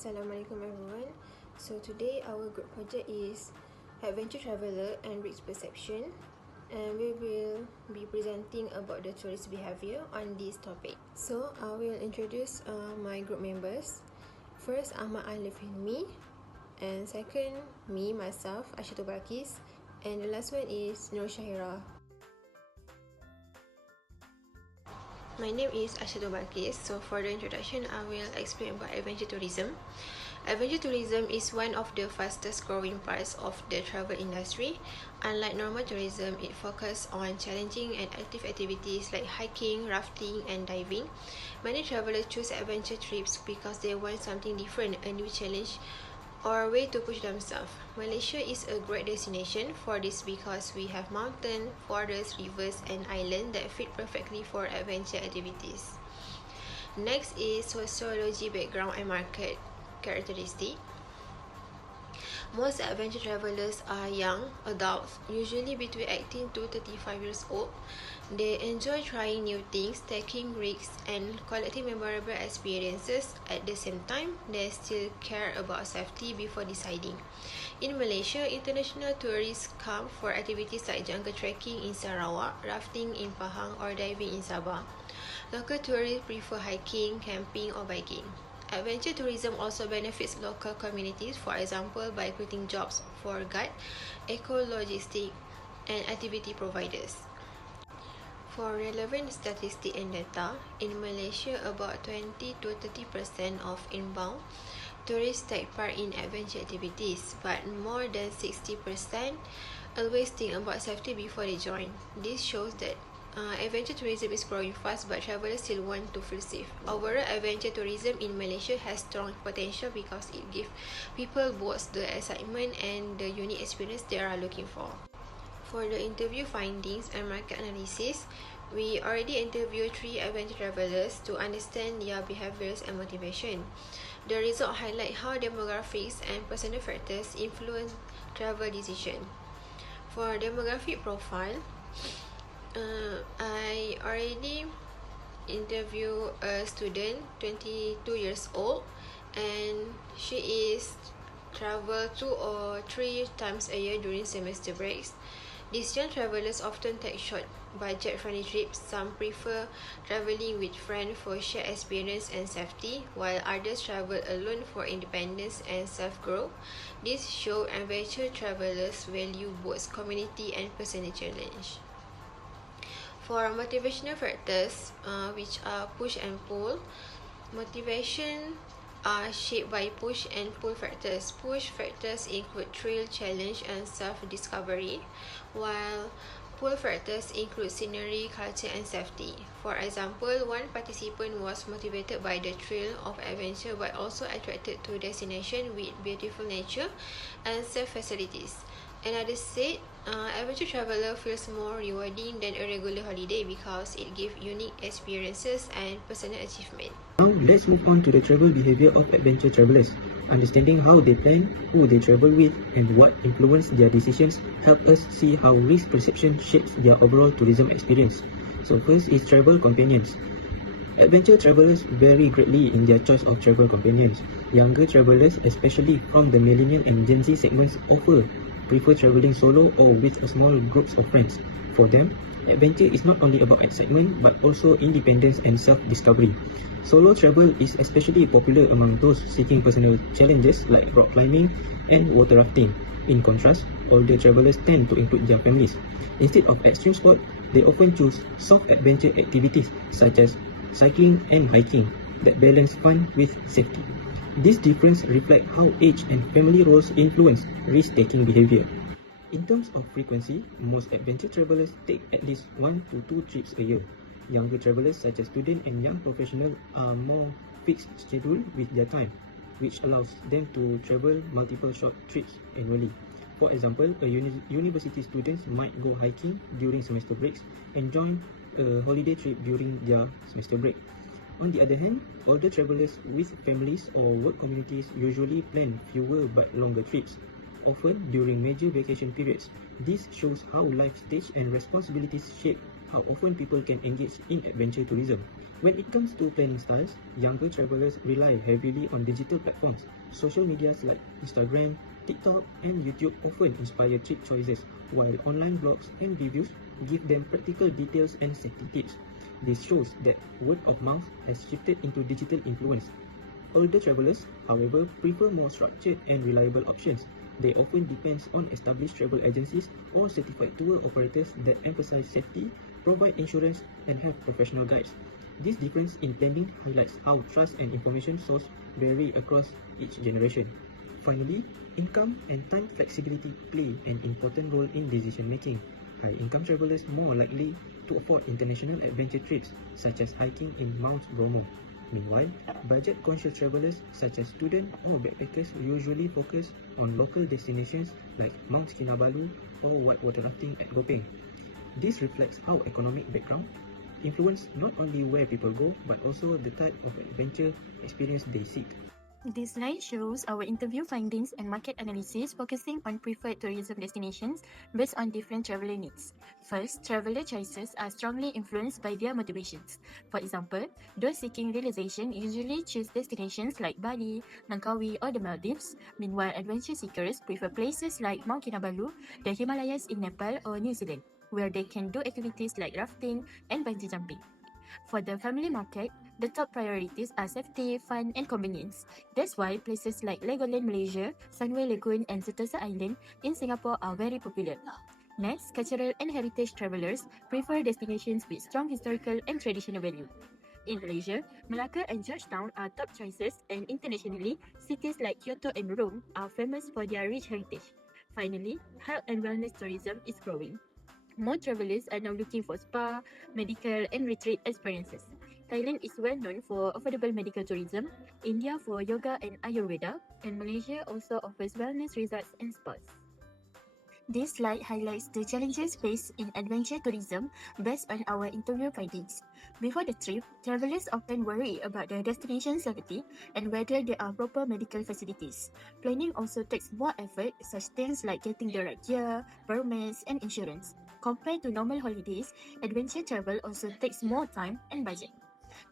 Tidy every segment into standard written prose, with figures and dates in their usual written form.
Assalamualaikum everyone. So today our group project is Adventure Traveller and Risk Perception, and we will be presenting about the tourist behaviour on this topic. So I will introduce my group members. First, Ahmad Alif Hilmi, and second, me, myself, Asyatul Balkis, and the last one is Nur Syahira. My name is Asyatul Balkis. So for the introduction, I will explain about adventure tourism. Adventure tourism is one of the fastest growing parts of the travel industry. Unlike normal tourism, it focuses on challenging and active activities like hiking, rafting, and diving. Many travelers choose adventure trips because they want something different, a new challenge, or a way to push themselves. Malaysia is a great destination for this because we have mountains, forests, rivers, and islands that fit perfectly for adventure activities. Next is sociology, background, and market characteristic. Most adventure travelers are young adults, usually between 18 to 35 years old. They enjoy trying new things, taking risks, and collecting memorable experiences. At the same time, they still care about safety before deciding. In Malaysia, international tourists come for activities like jungle trekking in Sarawak, rafting in Pahang, or diving in Sabah. Local tourists prefer hiking, camping, or biking. Adventure tourism also benefits local communities, for example, by creating jobs for guide, eco-logistic, and activity providers. For relevant statistics and data, in Malaysia, about 20 to 30% of inbound tourists take part in adventure activities, but more than 60% always think about safety before they join. This shows that adventure tourism is growing fast, but travelers still want to feel safe. Overall, adventure tourism in Malaysia has strong potential because it gives people both the excitement and the unique experience they are looking for. For the interview findings and market analysis, we already interviewed 3 adventure travelers to understand their behaviors and motivation. The result highlight how demographics and personal factors influence travel decision. For demographic profile, I already interviewed a student, 22 years old, and she is travel 2 or 3 times a year during semester breaks. These young travelers often take short budget-friendly trips. Some prefer traveling with friends for shared experience and safety, while others travel alone for independence and self-growth. This shows adventure travelers value both community and personal challenge. For motivational factors, which are push and pull, motivation are shaped by push and pull factors. Push factors include thrill, challenge, and self-discovery, while pull factors include scenery, culture, and safety. For example, one participant was motivated by the thrill of adventure but also attracted to destination with beautiful nature and safe facilities. Another said, adventure traveler feels more rewarding than a regular holiday because it gives unique experiences and personal achievement. Now let's move on to the travel behavior of adventure travelers. Understanding how they plan, who they travel with, and what influence their decisions help us see how risk perception shapes their overall tourism experience. So first is travel companions. Adventure travelers vary greatly in their choice of travel companions. Younger travelers, especially from the millennial and Gen Z segments, prefer traveling solo or with a small groups of friends. For them, adventure is not only about excitement but also independence and self-discovery. Solo travel is especially popular among those seeking personal challenges like rock climbing and water rafting. In contrast, older travelers tend to include their families. Instead of extreme sport, they often choose soft adventure activities such as cycling and hiking that balance fun with safety. This difference reflects how age and family roles influence risk-taking behavior. In terms of frequency, most adventure travelers take at least 1 to 2 trips a year. Younger travelers such as students and young professionals are more fixed scheduled with their time, which allows them to travel multiple short trips annually. For example, a university students might go hiking during semester breaks and join a holiday trip during their semester break. On the other hand, older travelers with families or work communities usually plan fewer but longer trips, often during major vacation periods. This shows how life stage and responsibilities shape how often people can engage in adventure tourism. When it comes to planning styles, younger travelers rely heavily on digital platforms. Social medias like Instagram, TikTok, and YouTube often inspire trip choices, while online blogs and reviews give them practical details and safety tips. This shows that word of mouth has shifted into digital influence. Older travelers, however, prefer more structured and reliable options. They often depend on established travel agencies or certified tour operators that emphasize safety, provide insurance, and have professional guides. This difference in planning highlights how trust and information source vary across each generation. Finally, income and time flexibility play an important role in decision making. High-income travelers more likely to afford international adventure trips, such as hiking in Mount Bromo. Meanwhile, budget-conscious travelers such as students or backpackers usually focus on local destinations like Mount Kinabalu or whitewater rafting at Gopeng. This reflects how economic background influence not only where people go but also the type of adventure experience they seek. This slide shows our interview findings and market analysis focusing on preferred tourism destinations based on different traveler needs. First, traveler choices are strongly influenced by their motivations. For example, those seeking realization usually choose destinations like Bali, Langkawi, or the Maldives. Meanwhile, adventure seekers prefer places like Mount Kinabalu, the Himalayas in Nepal, or New Zealand, where they can do activities like rafting and bungee jumping. For the family market, the top priorities are safety, fun, and convenience. That's why places like Legoland Malaysia, Sunway Lagoon, and Sentosa Island in Singapore are very popular. Next, cultural and heritage travelers prefer destinations with strong historical and traditional value. In Malaysia, Malacca and Georgetown are top choices, and internationally, cities like Kyoto and Rome are famous for their rich heritage. Finally, health and wellness tourism is growing. More travelers are now looking for spa, medical, and retreat experiences. Thailand is well known for affordable medical tourism, India for yoga and Ayurveda, and Malaysia also offers wellness resorts and spas. This slide highlights the challenges faced in adventure tourism based on our interview findings. Before the trip, travelers often worry about the destination safety and whether there are proper medical facilities. Planning also takes more effort, such things like getting the right gear, permits, and insurance. Compared to normal holidays, adventure travel also takes more time and budget.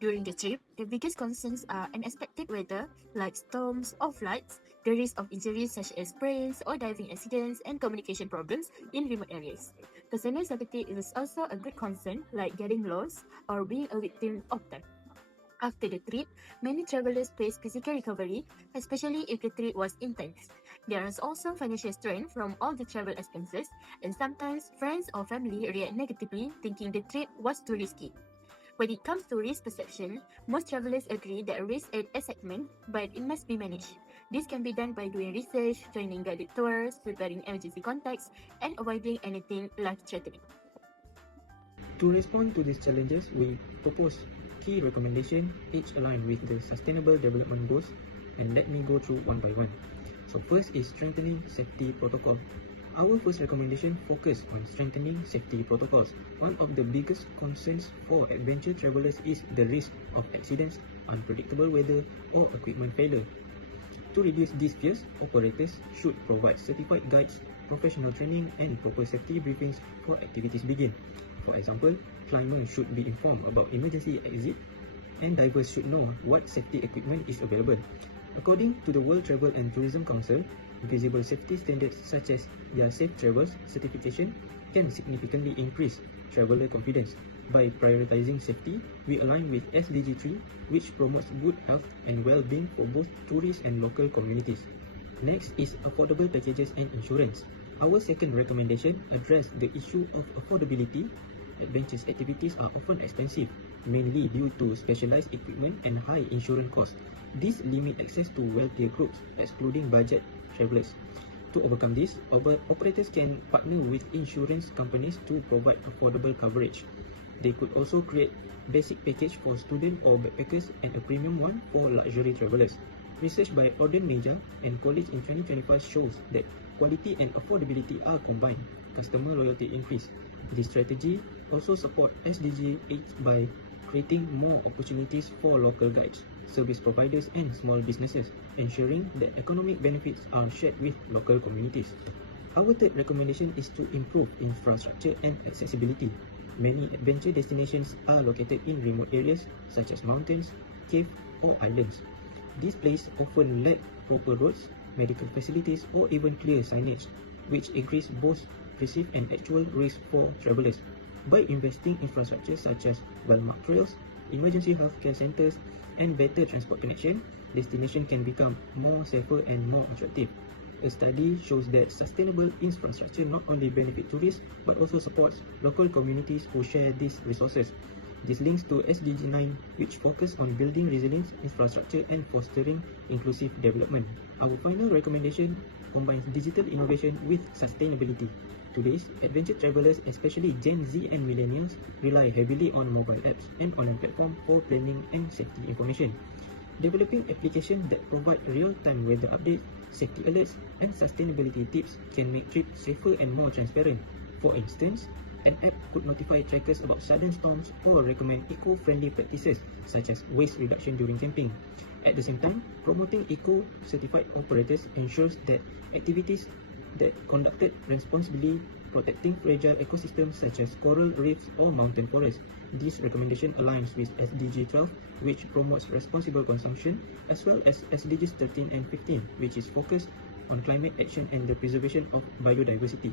During the trip, the biggest concerns are unexpected weather like storms or floods, the risk of injuries such as sprains or diving accidents, and communication problems in remote areas. Personal safety is also a great concern like getting lost or being a victim of theft. After the trip, many travelers face physical recovery, especially if the trip was intense. There is also financial strain from all the travel expenses, and sometimes friends or family react negatively thinking the trip was too risky. When it comes to risk perception, most travelers agree that risk is excitement, but it must be managed. This can be done by doing research, joining guided tours, preparing emergency contacts, and avoiding anything life-threatening. To respond to these challenges, we propose key recommendations, each aligned with the Sustainable Development Goals, and let me go through one by one. So first is strengthening safety protocol. Our first recommendation focuses on strengthening safety protocols. One of the biggest concerns for adventure travelers is the risk of accidents, unpredictable weather, or equipment failure. To reduce these fears, operators should provide certified guides, professional training, and proper safety briefings before activities begin. For example, climbers should be informed about emergency exit, and divers should know what safety equipment is available. According to the World Travel and Tourism Council, visible safety standards such as their Safe Travels certification can significantly increase traveler confidence. By prioritizing safety, we align with SDG 3, which promotes good health and well-being for both tourists and local communities. Next is affordable packages and insurance. Our second recommendation addresses the issue of affordability. Adventure activities are often expensive, mainly due to specialized equipment and high insurance costs. This limits access to wealthier groups, excluding budget travelers. To overcome this, operators can partner with insurance companies to provide affordable coverage. They could also create basic package for students or backpackers and a premium one for luxury travelers. Research by Orden Meja and colleagues in 2025 shows that quality and affordability are combined. Customer loyalty increase. This strategy also supports SDG 8 by creating more opportunities for local guides, service providers, and small businesses, ensuring that economic benefits are shared with local communities. Our third recommendation is to improve infrastructure and accessibility. Many adventure destinations are located in remote areas such as mountains, caves, or islands. These places often lack proper roads, medical facilities, or even clear signage, which increase both perceived and actual risk for travelers. By investing in infrastructure such as well-marked trails, emergency healthcare centers, and better transport connection, destination can become more safer and more attractive. A study shows that sustainable infrastructure not only benefits tourists but also supports local communities who share these resources. This links to SDG 9, which focus on building resilient infrastructure and fostering inclusive development. Our final recommendation combines digital innovation with sustainability. Today's adventure travelers, especially Gen Z and millennials, rely heavily on mobile apps and online platforms for planning and safety information. Developing applications that provide real-time weather updates, safety alerts, and sustainability tips can make trips safer and more transparent. For instance, an app could notify trackers about sudden storms or recommend eco-friendly practices such as waste reduction during camping. At the same time, promoting eco-certified operators ensures that activities that conducted responsibly, protecting fragile ecosystems such as coral reefs or mountain forests. This recommendation aligns with SDG 12, which promotes responsible consumption, as well as SDGs 13 and 15, which is focused on climate action and the preservation of biodiversity.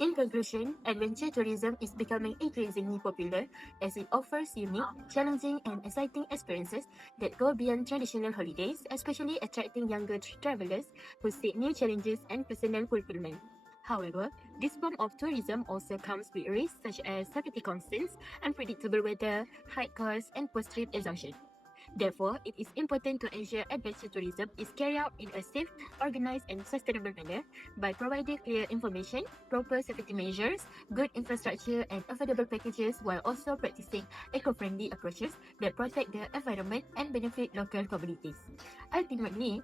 In conclusion, adventure tourism is becoming increasingly popular as it offers unique, challenging, and exciting experiences that go beyond traditional holidays, especially attracting younger travelers who seek new challenges and personal fulfillment. However, this form of tourism also comes with risks such as safety concerns, unpredictable weather, high costs, and post-trip exhaustion. Therefore, it is important to ensure adventure tourism is carried out in a safe, organized, and sustainable manner by providing clear information, proper safety measures, good infrastructure, and affordable packages while also practicing eco-friendly approaches that protect the environment and benefit local communities. Ultimately,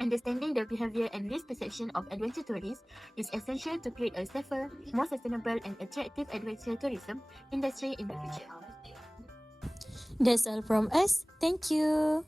understanding the behavior and risk perception of adventure tourists is essential to create a safer, more sustainable, and attractive adventure tourism industry in the future. That's all from us. Thank you.